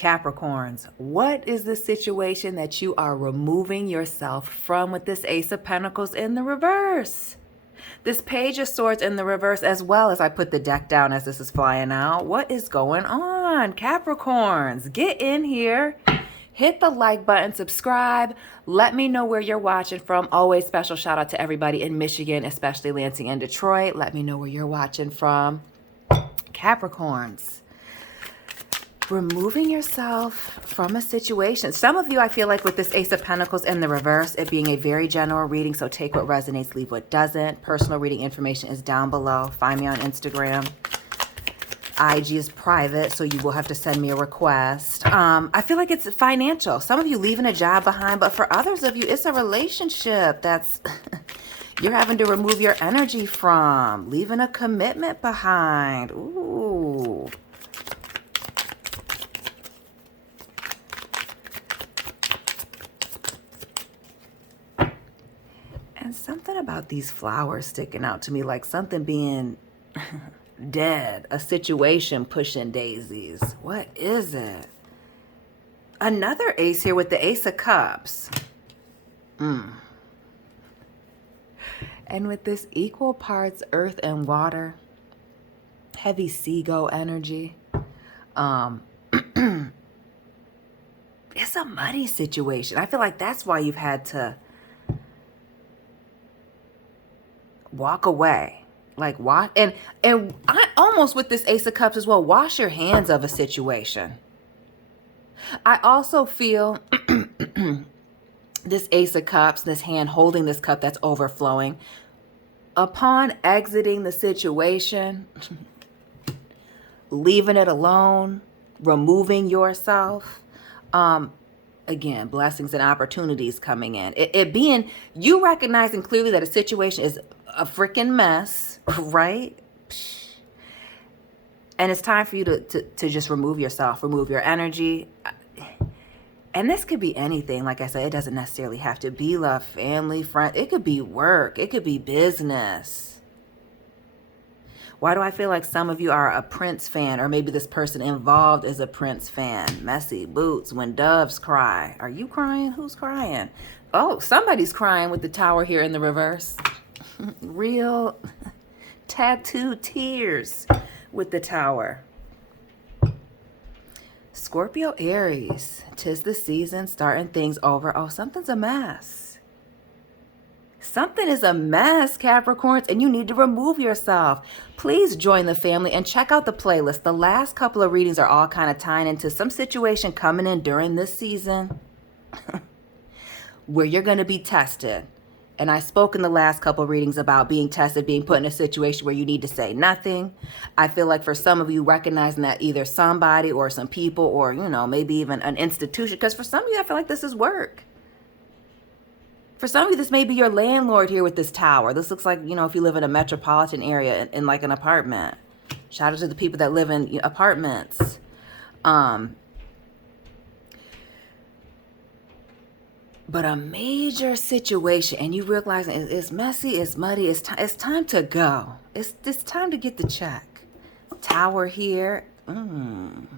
Capricorns, what is the situation that you are removing yourself from with this Ace of Pentacles in the reverse? This Page of Swords in the reverse, as well as I put the deck down as this is flying out. What is going on, Capricorns? Get in here. Hit the like button, subscribe. Let me know where you're watching from. Always special shout out to everybody in Michigan, especially Lansing and Detroit. Let me know where you're watching from. Capricorns, removing yourself from a situation. Some of you, I feel like with this Ace of Pentacles in the reverse, it being a very general reading, so take what resonates, leave what doesn't. Personal reading information is down below. Find me on Instagram. IG is private, so you will have to send me a request. I feel like it's financial. Some of you leaving a job behind, but for others of you, it's a relationship that's you're having to remove your energy from, leaving a commitment behind. Ooh. And something about these flowers sticking out to me, like something being dead, a situation pushing daisies. What is it? Another ace here with the Ace of Cups. And with this equal parts earth and water, heavy seagull energy. It's a muddy situation. I feel like that's why you've had to walk away. Like, what? And I almost with this Ace of Cups as well, wash your hands of a situation. I also feel this Ace of Cups, this hand holding this cup that's overflowing, upon exiting the situation, leaving it alone, removing yourself, again, blessings and opportunities coming in. It being, you recognizing clearly that a situation is a freaking mess, right? And it's time for you to just remove yourself, remove your energy. And this could be anything. Like I said, it doesn't necessarily have to be love, family, friend. It could be work. It could be business. Why do I feel like some of you are a Prince fan, or maybe this person involved is a Prince fan? Messy boots, when doves cry. Are you crying? Who's crying? Oh, somebody's crying with the Tower here in the reverse. Real tattooed tears with the Tower. Scorpio, Aries, 'tis the season, starting things over. Oh, something's a mess. Something is a mess, Capricorns, and you need to remove yourself. Please join the family and check out the playlist. The last couple of readings are all kind of tying into some situation coming in during this season where you're going to be tested. And I spoke in the last couple of readings about being tested, being put in a situation where you need to say nothing. I feel like for some of you, recognizing that either somebody or some people or, you know, maybe even an institution, because for some of you, I feel like this is work. For some of you, this may be your landlord here with this Tower. This looks like, you know, if you live in a metropolitan area in like an apartment. Shout out to the people that live in apartments. But a major situation, and you realize it's messy, it's muddy, it's time to go. It's time to get the check. Tower here.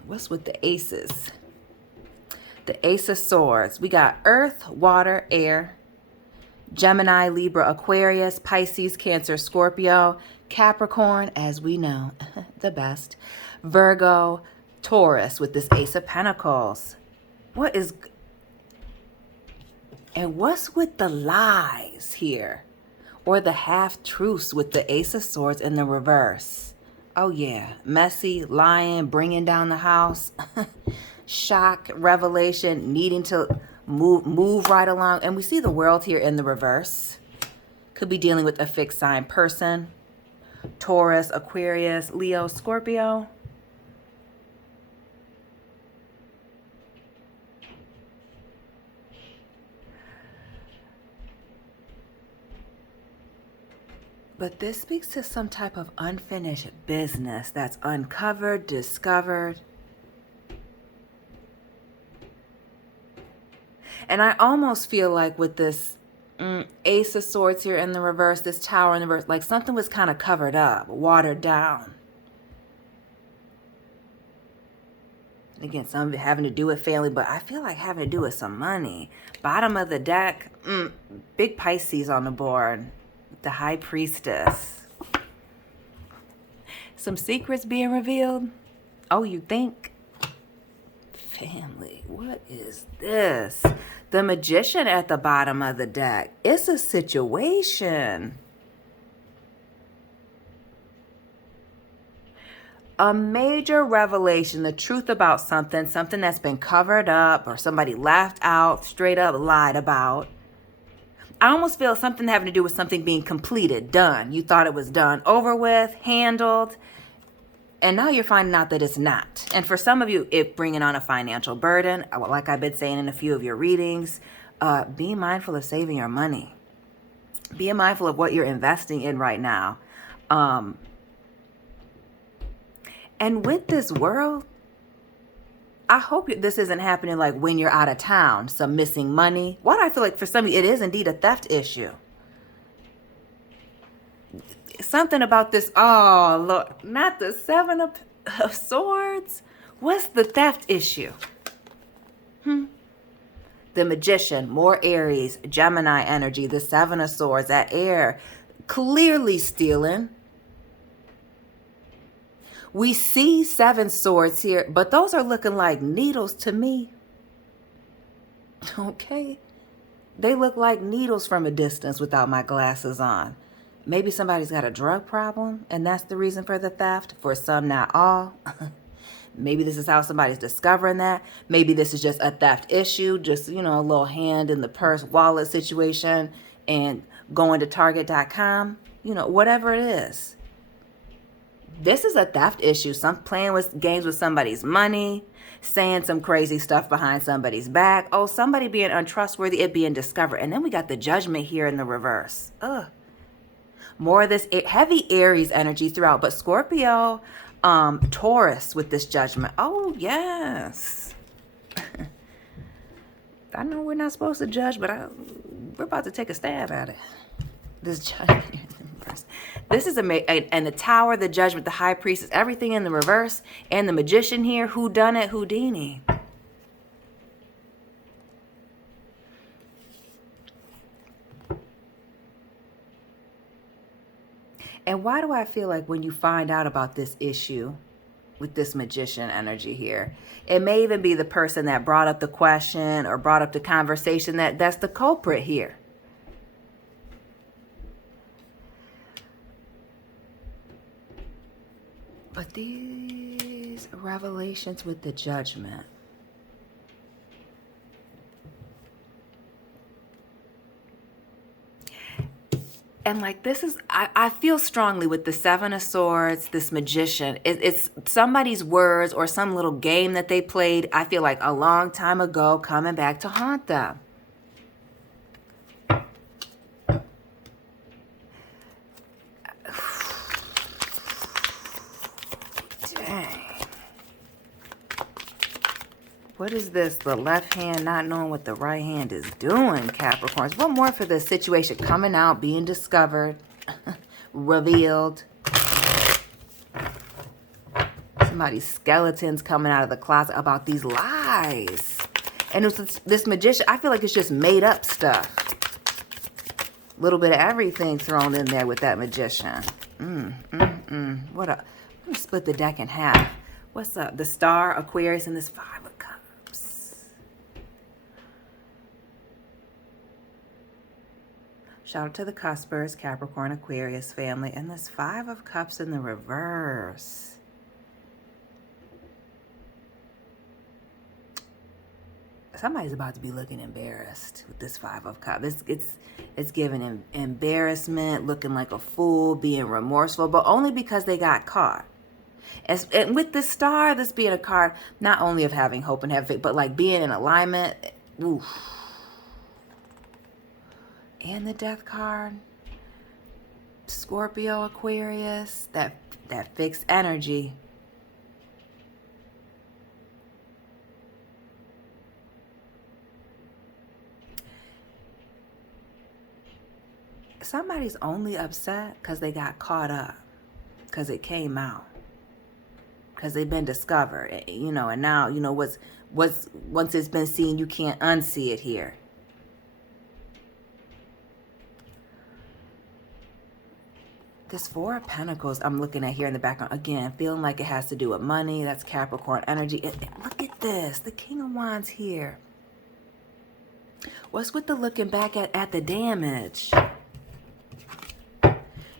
What's with the aces? The Ace of Swords. We got Earth, Water, Air, Gemini, Libra, Aquarius, Pisces, Cancer, Scorpio, Capricorn, as we know, the best, Virgo, Taurus with this Ace of Pentacles. And what's with the lies here? Or the half-truths with the Ace of Swords in the reverse? Oh yeah, messy, lying, bringing down the house, shock, revelation, needing to move right along. And we see the World here in the reverse. Could be dealing with a fixed sign person. Taurus, Aquarius, Leo, Scorpio. But this speaks to some type of unfinished business that's uncovered, discovered. And I almost feel like with this Ace of Swords here in the reverse, this Tower in the reverse, like something was kind of covered up, watered down. Again, some of it having to do with family, but I feel like having to do with some money. Bottom of the deck, big Pisces on the board. The High Priestess. Some secrets being revealed. Oh, you think? Family, what is this? The Magician at the bottom of the deck. It's a situation. A major revelation, the truth about something that's been covered up or somebody laughed out, straight up lied about. I almost feel something having to do with something being completed, done. You thought it was done, over with, handled, and now you're finding out that it's not. And for some of you, it bringing on a financial burden, like I've been saying in a few of your readings, be mindful of saving your money. Be mindful of what you're investing in right now. And with this world, I hope this isn't happening like when you're out of town, some missing money. Why do I feel like for some of you, it is indeed a theft issue? Something about this, oh, Lord, not the Seven of Swords. What's the theft issue? The Magician, more Aries, Gemini energy, the Seven of Swords, that air, clearly stealing. We see 7 swords here, but those are looking like needles to me. Okay. They look like needles from a distance without my glasses on. Maybe somebody's got a drug problem, and that's the reason for the theft. For some, not all. Maybe this is how somebody's discovering that. Maybe this is just a theft issue, just, a little hand in the purse, wallet situation, and going to Target.com, whatever it is. This is a theft issue. Some playing with games with somebody's money, saying some crazy stuff behind somebody's back. Oh, somebody being untrustworthy, it being discovered. And then we got the Judgment here in the reverse. Ugh. More of this heavy Aries energy throughout. But Scorpio, Taurus with this Judgment. Oh, yes. I know we're not supposed to judge, but we're about to take a stab at it. This Judgment here in the reverse. This is and the Tower, the Judgment, the High Priestess, everything in the reverse, and the Magician here. Who done it? Houdini. And why do I feel like when you find out about this issue with this Magician energy here, it may even be the person that brought up the question or brought up the conversation that's the culprit here. But these revelations with the Judgment. And like this is, I feel strongly with the Seven of Swords, this Magician. It's somebody's words or some little game that they played, I feel like a long time ago, coming back to haunt them. What is this? The left hand not knowing what the right hand is doing, Capricorns. What more for this situation? Coming out, being discovered, revealed. Somebody's skeletons coming out of the closet about these lies. And it's this Magician, I feel like it's just made up stuff. A little bit of everything thrown in there with that Magician. What a... Let me split the deck in half. What's up? The Star, Aquarius, and this Five of Cups. Shout out to the Cuspers, Capricorn, Aquarius family, and this Five of Cups in the reverse. Somebody's about to be looking embarrassed with this Five of Cups. It's giving embarrassment, looking like a fool, being remorseful, but only because they got caught. And with this Star, this being a card not only of having hope and having faith, but like being in alignment. Oof. And the Death card. Scorpio, Aquarius, that fixed energy. Somebody's only upset because they got caught up, because it came out. because they've been discovered, you know, and now, you know, what's once it's been seen, you can't unsee it here. This Four of Pentacles I'm looking at here in the background, again, feeling like it has to do with money. That's Capricorn energy. Look at this, the King of Wands here. What's with the looking back at the damage?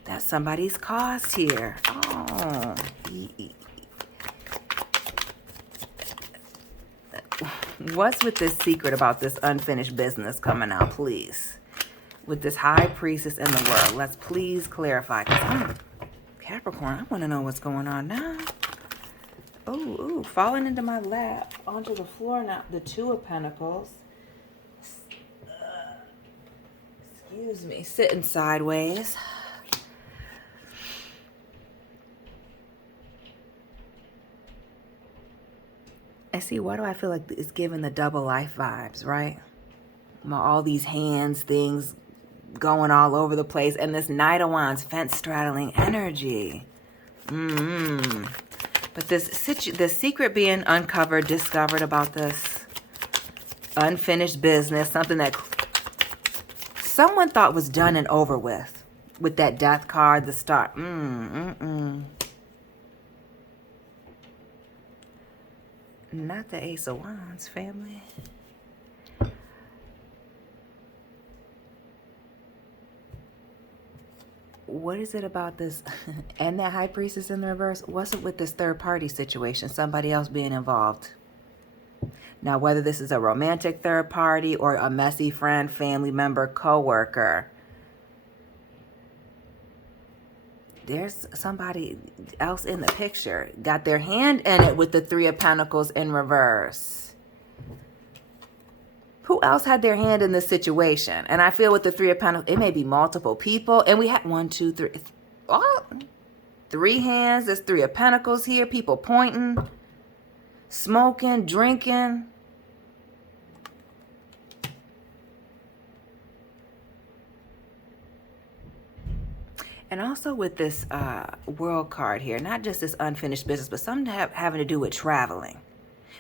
That's somebody's caused here. Oh. What's with this secret about this unfinished business coming out, please? With this High Priestess in the world, let's please clarify. Capricorn, I want to know what's going on now. Ooh, falling into my lap, onto the floor now. The Two of Pentacles. Excuse me, sitting sideways. And see, why do I feel like it's giving the double life vibes, right? All these hands, things going all over the place, and this Knight of Wands, fence straddling energy. But this secret being uncovered, discovered about this unfinished business, something that someone thought was done and over with that Death card, the Star. Not the Ace of Wands, family. What is it about this and that High Priestess in the reverse? What's it with this third party situation? Somebody else being involved. Now, whether this is a romantic third party or a messy friend, family member, co-worker, there's somebody else in the picture. Got their hand in it with the Three of Pentacles in reverse. Who else had their hand in this situation? And I feel with the Three of Pentacles, it may be multiple people. And we had 1, 2, 3. Oh, 3 hands. There's Three of Pentacles here. People pointing, smoking, drinking. And also with this World card here, not just this unfinished business, but something having to do with traveling.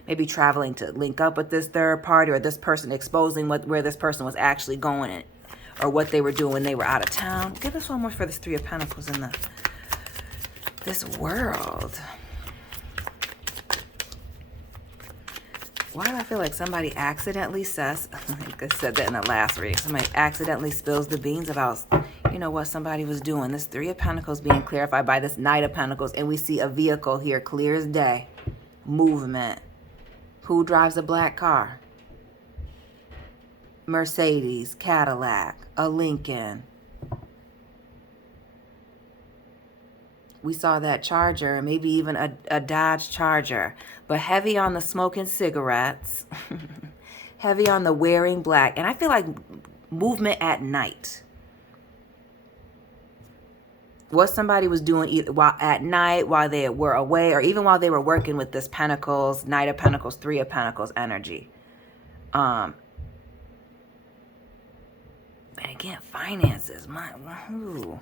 Maybe traveling to link up with this third party, or this person exposing where this person was actually going, or what they were doing when they were out of town. Give us one more for this Three of Pentacles in this world. Why do I feel like somebody accidentally says, I think I said that in the last reading, somebody accidentally spills the beans about, you know, what somebody was doing. This Three of Pentacles being clarified by this Knight of Pentacles, and we see a vehicle here, clear as day. Movement. Who drives a black car? Mercedes, Cadillac, a Lincoln. We saw that Charger, maybe even a Dodge Charger, but heavy on the smoking cigarettes, heavy on the wearing black. And I feel like movement at night. What somebody was doing either while at night, while they were away, or even while they were working with this Pentacles, Knight of Pentacles, Three of Pentacles energy. And again, finances. Ooh.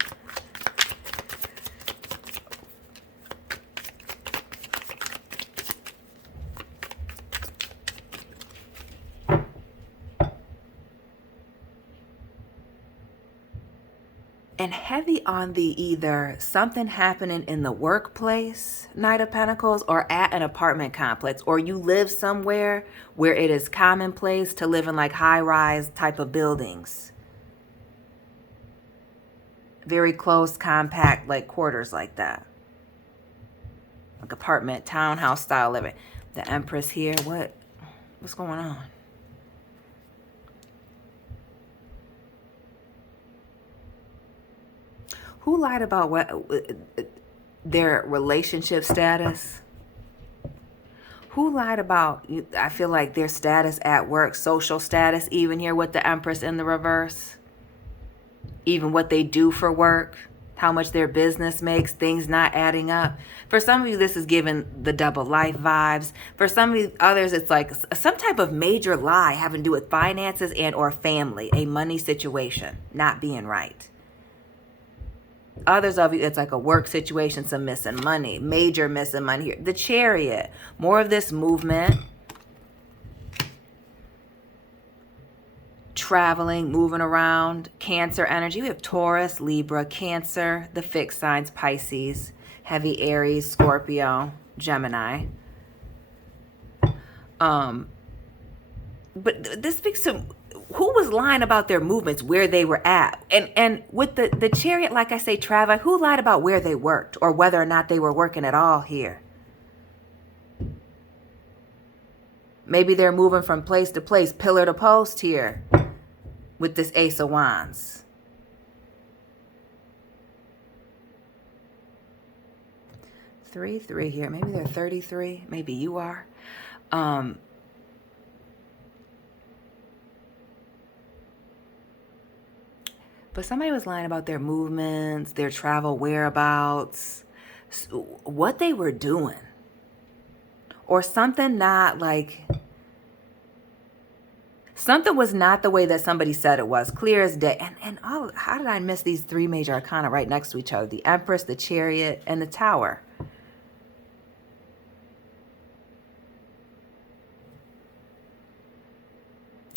And heavy on the either something happening in the workplace, Knight of Pentacles, or at an apartment complex, or you live somewhere where it is commonplace to live in like high-rise type of buildings. Very close, compact, like quarters like that. Like apartment, townhouse style living. The Empress here, what's going on? Who lied about what their relationship status? Who lied about, I feel like, their status at work, social status, even here with the Empress in the reverse? Even what they do for work, how much their business makes, things not adding up. For some of you, this is giving the double life vibes. For some of you others, it's like some type of major lie having to do with finances and or family, a money situation not being right. Others of you, it's like a work situation, some missing money, major missing money here. The Chariot, more of this movement, traveling, moving around. Cancer energy, we have Taurus, Libra, Cancer, the fixed signs, Pisces, heavy Aries, Scorpio, Gemini. But this speaks to who was lying about their movements, where they were at. And with the Chariot, like I say, traveling, who lied about where they worked or whether or not they were working at all here? Maybe they're moving from place to place, pillar to post here with this Ace of Wands. Three here. Maybe they're 33. Maybe you are. But somebody was lying about their movements, their travel whereabouts, what they were doing. Or something not like... Something was not the way that somebody said it was. Clear as day. And all, how did I miss these three major arcana right next to each other? The Empress, the Chariot, and the Tower.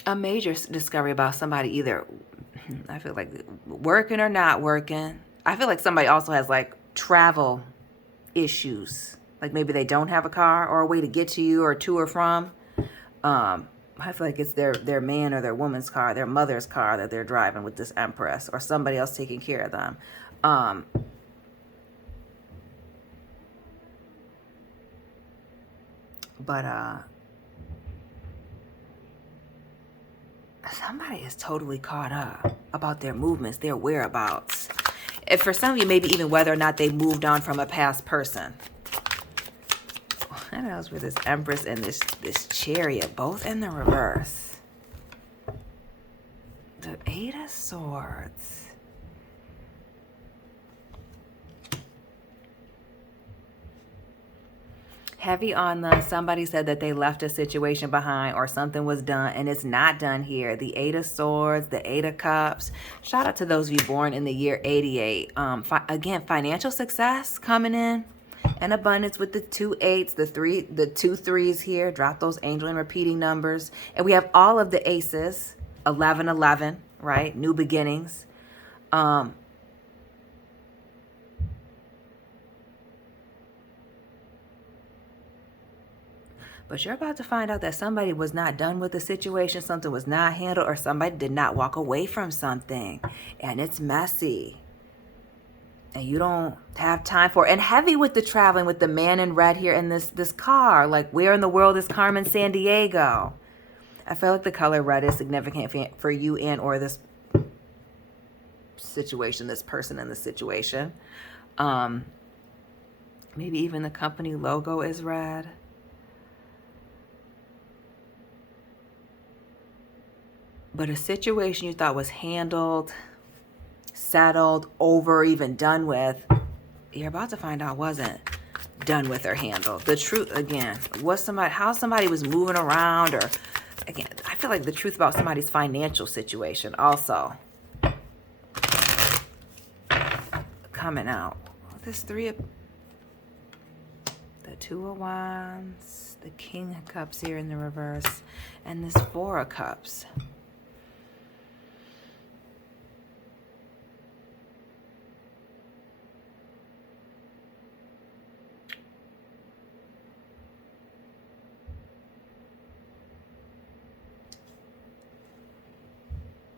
A major discovery about somebody either, I feel like, working or not working. I feel like somebody also has like travel issues. Like maybe they don't have a car or a way to get to you or to or from. I feel like it's their man or their woman's car, their mother's car that they're driving with this Empress, or somebody else taking care of them. But somebody is totally caught up about their movements, their whereabouts. And for some of you, maybe even whether or not they moved on from a past person. What else with this Empress and this Chariot, both in the reverse? The Eight of Swords. Heavy on the somebody said that they left a situation behind or something was done and it's not done here. The Eight of Swords, the Eight of Cups. Shout out to those of you born in the year 88. Again, financial success coming in. And abundance with the 2 8s, the 2 3s here. Drop those angel and repeating numbers. And we have all of the aces. 11 11, right? New beginnings. But you're about to find out that somebody was not done with the situation, something was not handled, or somebody did not walk away from something. And it's messy. And you don't have time for it. And heavy with the traveling with the man in red here in this car. Like, where in the world is Carmen Sandiego? I feel like the color red is significant for you and or this situation, this person in the situation. Maybe even the company logo is red. But a situation you thought was handled, settled, over, even done with, you're about to find out wasn't done with or handled. The truth, again, how somebody was moving around, or again, I feel like the truth about somebody's financial situation also coming out. This the Two of Wands, the King of Cups here in the reverse, and this Four of Cups.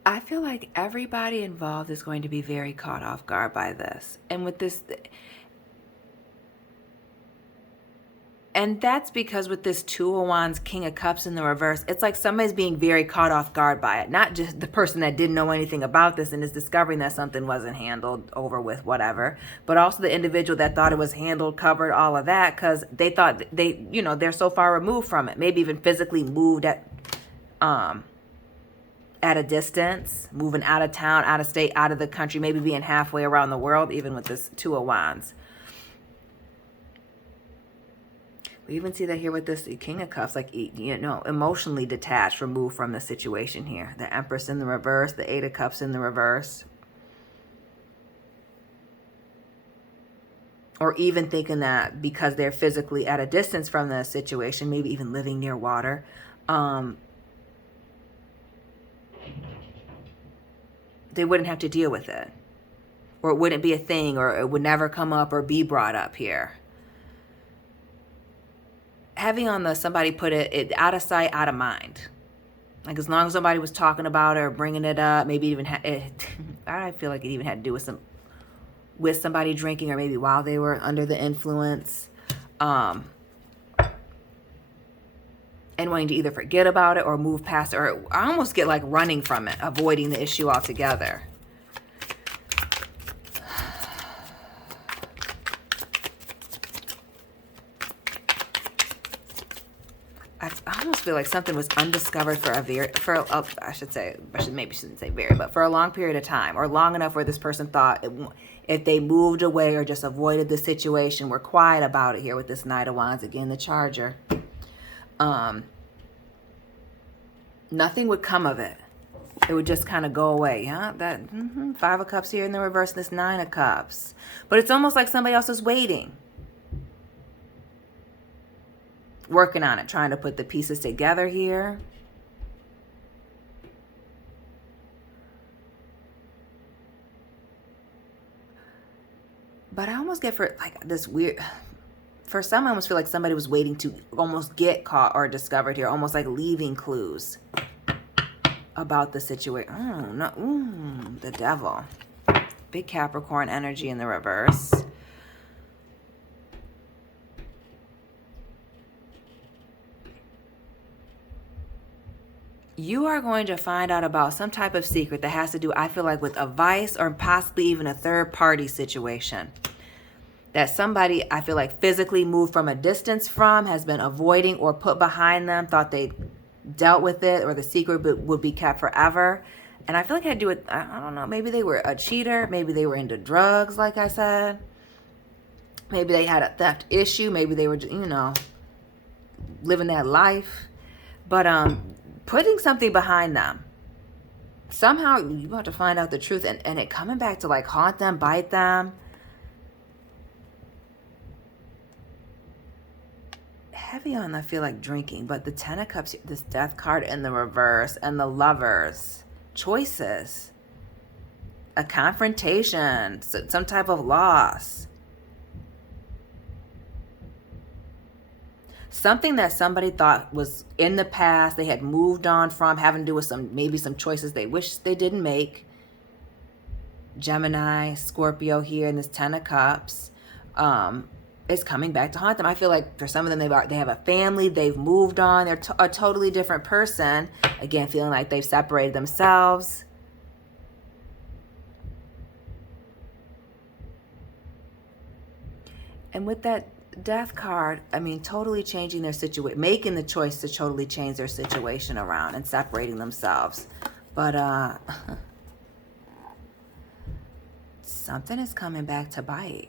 I feel like everybody involved is going to be very caught off guard by this. And with this, and that's because with this Two of Wands, King of Cups in the reverse, it's like somebody's being very caught off guard by it. Not just the person that didn't know anything about this and is discovering that something wasn't handled, over with, whatever, but also the individual that thought it was handled, covered, all of that, because they thought they're so far removed from it. Maybe even physically moved at a distance, moving out of town, out of state, out of the country, maybe being halfway around the world, even with this Two of Wands. We even see that here with this King of Cups, like, emotionally detached, removed from the situation here. The Empress in the reverse, the Eight of Cups in the reverse. Or even thinking that because they're physically at a distance from the situation, maybe even living near water, they wouldn't have to deal with it. Or it wouldn't be a thing, or it would never come up or be brought up here. Heavy on the somebody put it out of sight, out of mind. Like as long as somebody was talking about it or bringing it up, maybe even I feel like it even had to do with somebody drinking, or maybe while they were under the influence, and wanting to either forget about it or move past it, or I almost get like running from it, avoiding the issue altogether. I almost feel like something was undiscovered for maybe shouldn't say very, but for a long period of time, or long enough where this person thought if they moved away or just avoided the situation, were quiet about it here with this Knight of Wands, again, the charger. Nothing would come of it. It would just kind of go away. That Five of Cups here in the reverse, this Nine of Cups. But it's almost like somebody else is waiting. Working on it, trying to put the pieces together here. But I almost get for like this weird, for some I almost feel like somebody was waiting to almost get caught or discovered here, almost like leaving clues about the situation. Oh no, the Devil. Big Capricorn energy in the reverse. You are going to find out about some type of secret that has to do, I feel like, with a vice or possibly even a third party situation. That somebody, I feel like, physically moved from a distance from, has been avoiding or put behind them, thought they dealt with it, or the secret would be kept forever. And I feel like it had to do with, I don't know, maybe they were a cheater, maybe they were into drugs, like I said. Maybe they had a theft issue, maybe they were, living that life. But putting something behind them. Somehow you have to find out the truth, and it coming back to like haunt them, bite them. Heavy on, I feel like, drinking, but the Ten of Cups, this Death card in the reverse, and the Lovers, choices, a confrontation, some type of loss. Something that somebody thought was in the past, they had moved on from, having to do with maybe some choices they wish they didn't make. Gemini, Scorpio here in this Ten of Cups is coming back to haunt them. I feel like for some of them, they have a family, they've moved on, they're a totally different person. Again, feeling like they've separated themselves. And with that Death card, I mean, totally changing their situation, making the choice to totally change their situation around and separating themselves. But something is coming back to bite.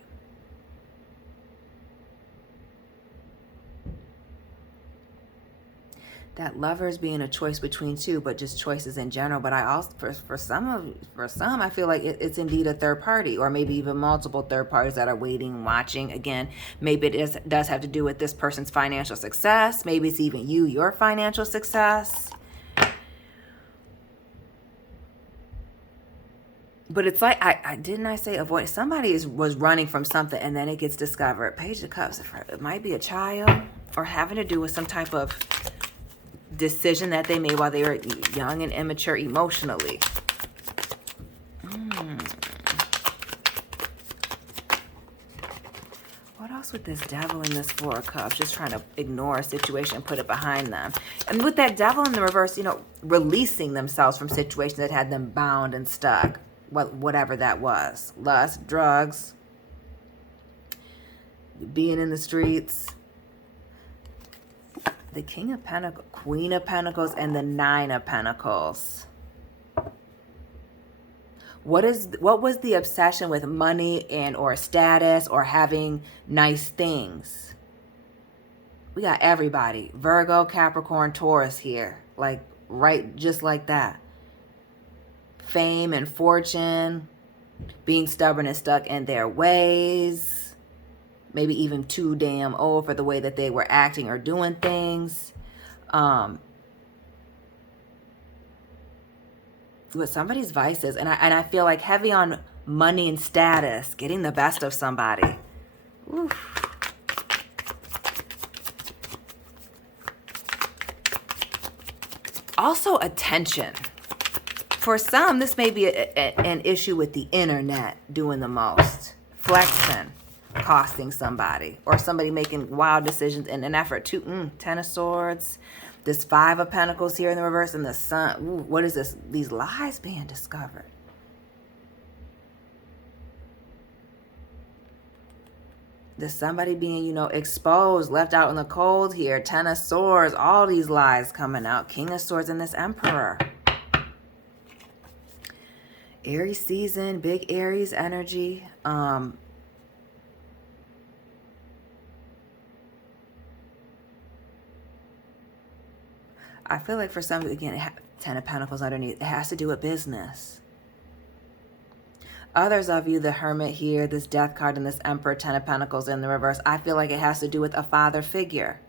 That Lovers being a choice between two, but just choices in general. But I also, for some, I feel like it's indeed a third party, or maybe even multiple third parties that are waiting, watching. Again, maybe it does have to do with this person's financial success. Maybe it's even your financial success. But it's like, didn't I say avoid? Somebody was running from something, and then it gets discovered. Page of Cups, it might be a child, or having to do with some type of decision that they made while they were young and immature emotionally. What else with this Devil in this Four of Cups? Just trying to ignore a situation, put it behind them. And with that Devil in the reverse, releasing themselves from situations that had them bound and stuck. Whatever that was. Lust, drugs, being in the streets. The King of Pentacles, Queen of Pentacles, and the Nine of Pentacles. What was the obsession with money and or status or having nice things? We got everybody. Virgo, Capricorn, Taurus here. Like, right, just like that. Fame and fortune. Being stubborn and stuck in their ways. maybe even too damn old for the way that they were acting or doing things. With somebody's vices, and I feel like heavy on money and status, getting the best of somebody. Oof. Also attention. For some, this may be an issue with the internet doing the most. Flexing, costing somebody, or somebody making wild decisions in an effort to, Ten of Swords, this Five of Pentacles here in the reverse, and the Sun. Ooh, what is this? These lies being discovered. There's somebody being, you know, exposed, left out in the cold here. Ten of Swords, all these lies coming out. King of Swords and this Emperor. Aries season, big Aries energy. I feel like for some, again, Ten of Pentacles underneath, it has to do with business. Others of you, the Hermit here, this Death card and this Emperor, Ten of Pentacles in the reverse, I feel like it has to do with a father figure.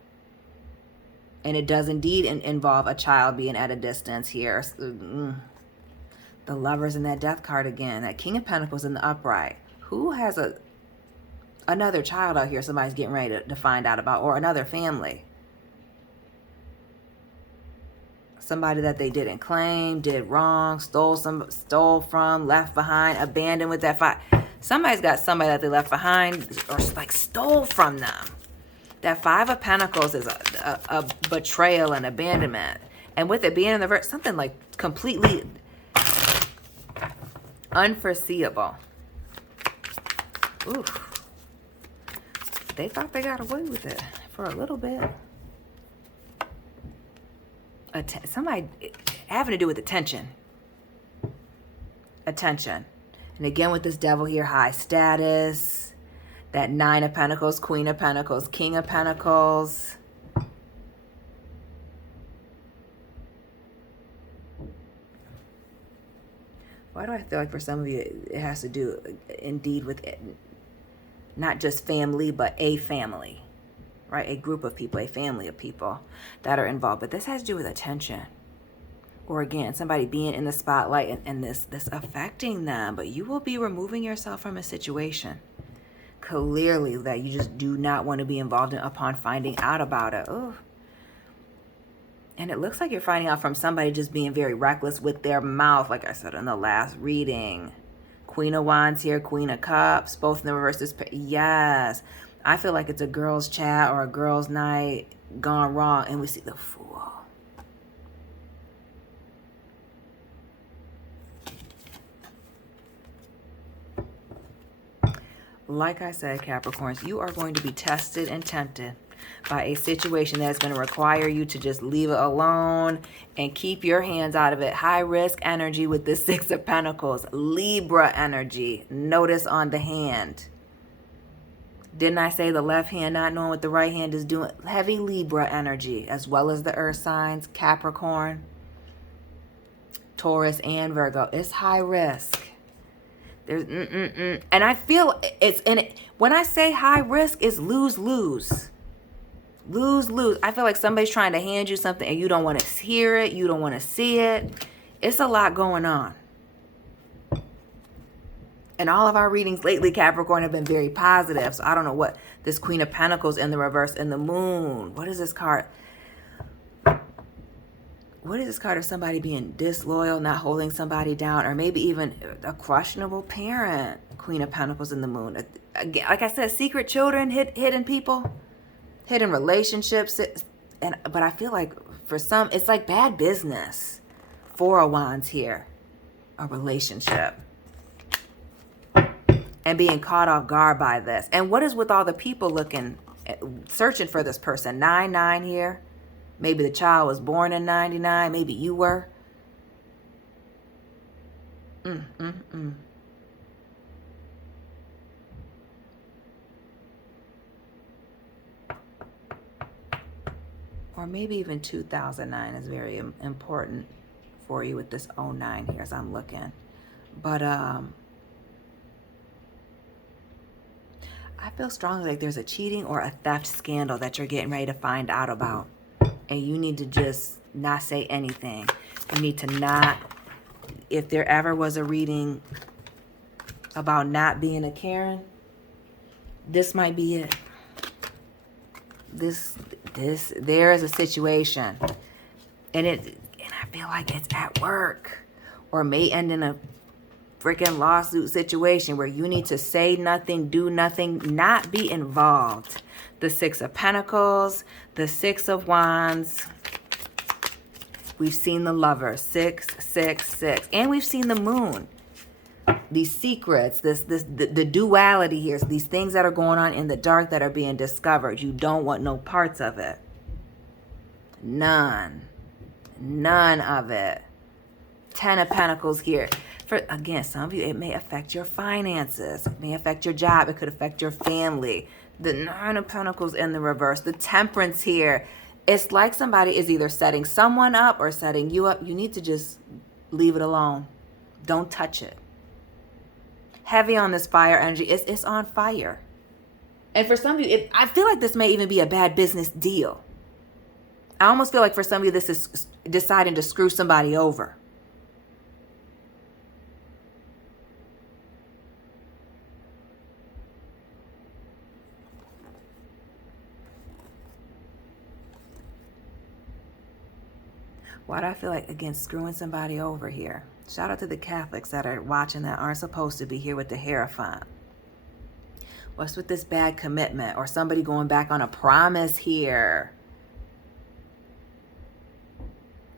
And it does indeed involve a child being at a distance here. The Lovers in that Death card again. That King of Pentacles in the upright. Who has another child out here somebody's getting ready to find out about, or another family? Somebody that they didn't claim, did wrong, stole from, left behind, abandoned with that five. Somebody's got somebody that they left behind or like stole from them. That Five of Pentacles is a betrayal and abandonment. And with it being in the verse, something like completely unforeseeable. Ooh. They thought they got away with it for a little bit. Somebody having to do with attention. Attention. And again with this Devil here, high status. That Nine of Pentacles, Queen of Pentacles, King of Pentacles. Why do I feel like for some of you it has to do indeed with it, not just family, but a family? Right? A group of people, a family of people that are involved. But this has to do with attention. Or again, somebody being in the spotlight and this affecting them. But you will be removing yourself from a situation. Clearly that you just do not want to be involved in upon finding out about it. Ooh. And it looks like you're finding out from somebody just being very reckless with their mouth. Like I said in the last reading. Queen of Wands here, Queen of Cups. Both in the reverse. Yes. I feel like it's a girl's chat or a girl's night gone wrong. And we see the Fool. Like I said, Capricorns, you are going to be tested and tempted by a situation that is going to require you to just leave it alone and keep your hands out of it. High risk energy with the Six of Pentacles. Libra energy. Notice on the hand. Didn't I say the left hand not knowing what the right hand is doing? Heavy Libra energy, as well as the earth signs, Capricorn, Taurus, and Virgo. It's high risk. There's and I feel it's in it. When I say high risk, it's lose-lose. Lose-lose. I feel like somebody's trying to hand you something and you don't want to hear it. You don't want to see it. It's a lot going on. And all of our readings lately, Capricorn, have been very positive. So I don't know what this Queen of Pentacles in the reverse and the Moon. What is this card? What is this card of somebody being disloyal, not holding somebody down, or maybe even a questionable parent? Queen of Pentacles in the Moon. Again, like I said, secret children, hidden people, hidden relationships. But I feel like for some, it's like bad business. Four of Wands here. A relationship. And being caught off guard by this. And what is with all the people looking, searching for this person? 9-9 here. Maybe the child was born in 99. Maybe you were. Or maybe even 2009 is very important for you with this 09 here as I'm looking. But I I feel strongly like there's a cheating or a theft scandal that you're getting ready to find out about. And you need to just not say anything. You need to not, if there ever was a reading about not being a Karen, this might be it. There is a situation. And I feel like it's at work. Or may end in a freaking lawsuit situation where you need to say nothing, do nothing, not be involved. The Six of Pentacles, the Six of Wands. We've seen the Lover, 6, 6, 6. And we've seen the Moon. These secrets, the duality here, these things that are going on in the dark that are being discovered. You don't want no parts of it. None of it. 10 of Pentacles here. For, again, some of you, it may affect your finances. It may affect your job. It could affect your family. The 9 of Pentacles in the reverse. The Temperance here. It's like somebody is either setting someone up or setting you up. You need to just leave it alone. Don't touch it. Heavy on this fire energy. It's on fire. And for some of you, I feel like this may even be a bad business deal. I almost feel like for some of you, this is deciding to screw somebody over. Why do I feel like, again, screwing somebody over here? Shout out to the Catholics that are watching that aren't supposed to be here with the Hierophant. What's with this bad commitment or somebody going back on a promise here?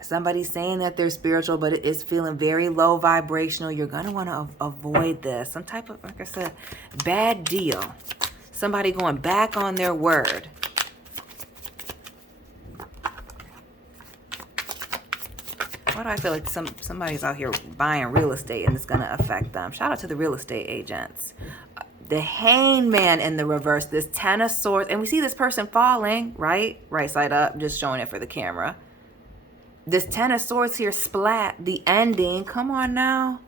Somebody saying that they're spiritual, but it's feeling very low vibrational. You're going to want to avoid this. Some type of, like I said, bad deal. Somebody going back on their word. Why do I feel like somebody's out here buying real estate and it's going to affect them? Shout out to the real estate agents. The Hangman in the reverse, this 10 of Swords. And we see this person falling, right? Right side up, just showing it for the camera. This 10 of Swords here, splat, the ending. Come on now.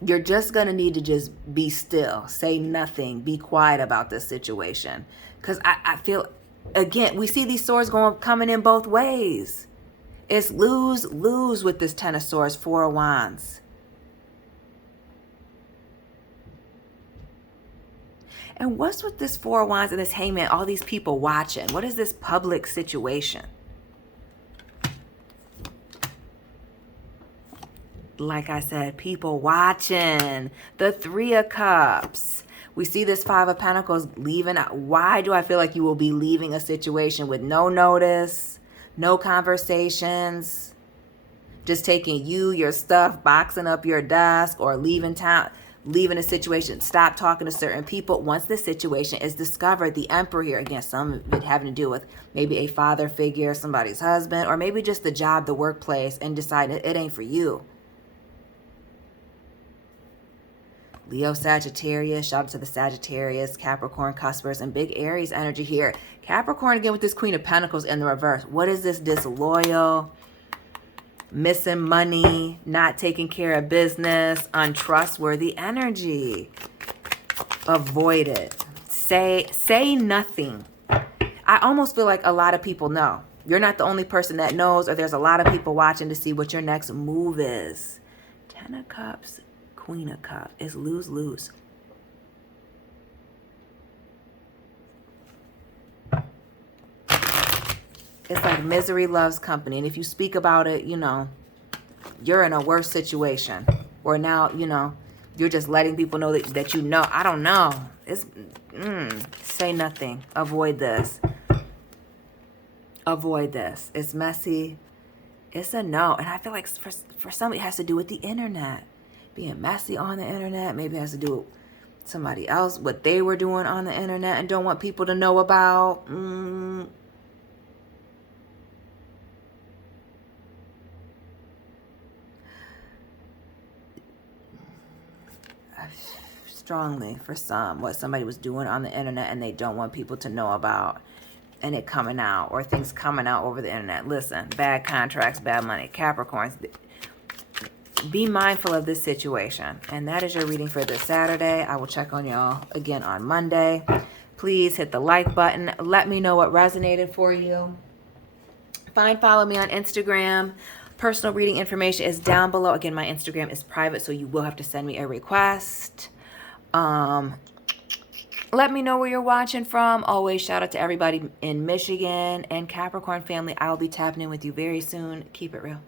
You're just going to need to just be still. Say nothing. Be quiet about this situation. Because I feel... Again, we see these swords coming in both ways. It's lose with this 10 of Swords, 4 of Wands. And what's with this 4 of Wands and this Hangman? All these people watching. What is this public situation? Like I said, people watching. The 3 of Cups. We see this 5 of Pentacles leaving. Why do I feel like you will be leaving a situation with no notice, no conversations, just taking your stuff, boxing up your desk, or leaving town, leaving a situation, stop talking to certain people. Once the situation is discovered, the Emperor here, again, some of it having to do with maybe a father figure, somebody's husband, or maybe just the job, the workplace, and decide it ain't for you. Leo, Sagittarius, shout out to the Sagittarius, Capricorn, Cuspers, and big Aries energy here. Capricorn again with this Queen of Pentacles in the reverse. What is this disloyal, missing money, not taking care of business, untrustworthy energy? Avoid it. Say nothing. I almost feel like a lot of people know. You're not the only person that knows, or there's a lot of people watching to see what your next move is. 10 of Cups. Queen of Cups. It's lose-lose. It's like misery loves company. And if you speak about it, you're in a worse situation. Or now, you're just letting people know that you know. I don't know. It's say nothing. Avoid this. Avoid this. It's messy. It's a no. And I feel like for some, it has to do with the internet. Being messy on the internet. Maybe it has to do with somebody else, what they were doing on the internet and don't want people to know about. Strongly for some, what somebody was doing on the internet and they don't want people to know about, and it coming out, or things coming out over the internet. Listen, bad contracts, bad money. Capricorns, be mindful of this situation. And that is your reading for this Saturday. I will check on y'all again on Monday. Please hit the like button. Let me know what resonated for you. Follow me on Instagram. Personal reading information is down below. Again, my Instagram is private, so you will have to send me a request. Let me know where you're watching from. Always shout out to everybody in Michigan and Capricorn family. I'll be tapping in with you very soon. Keep it real.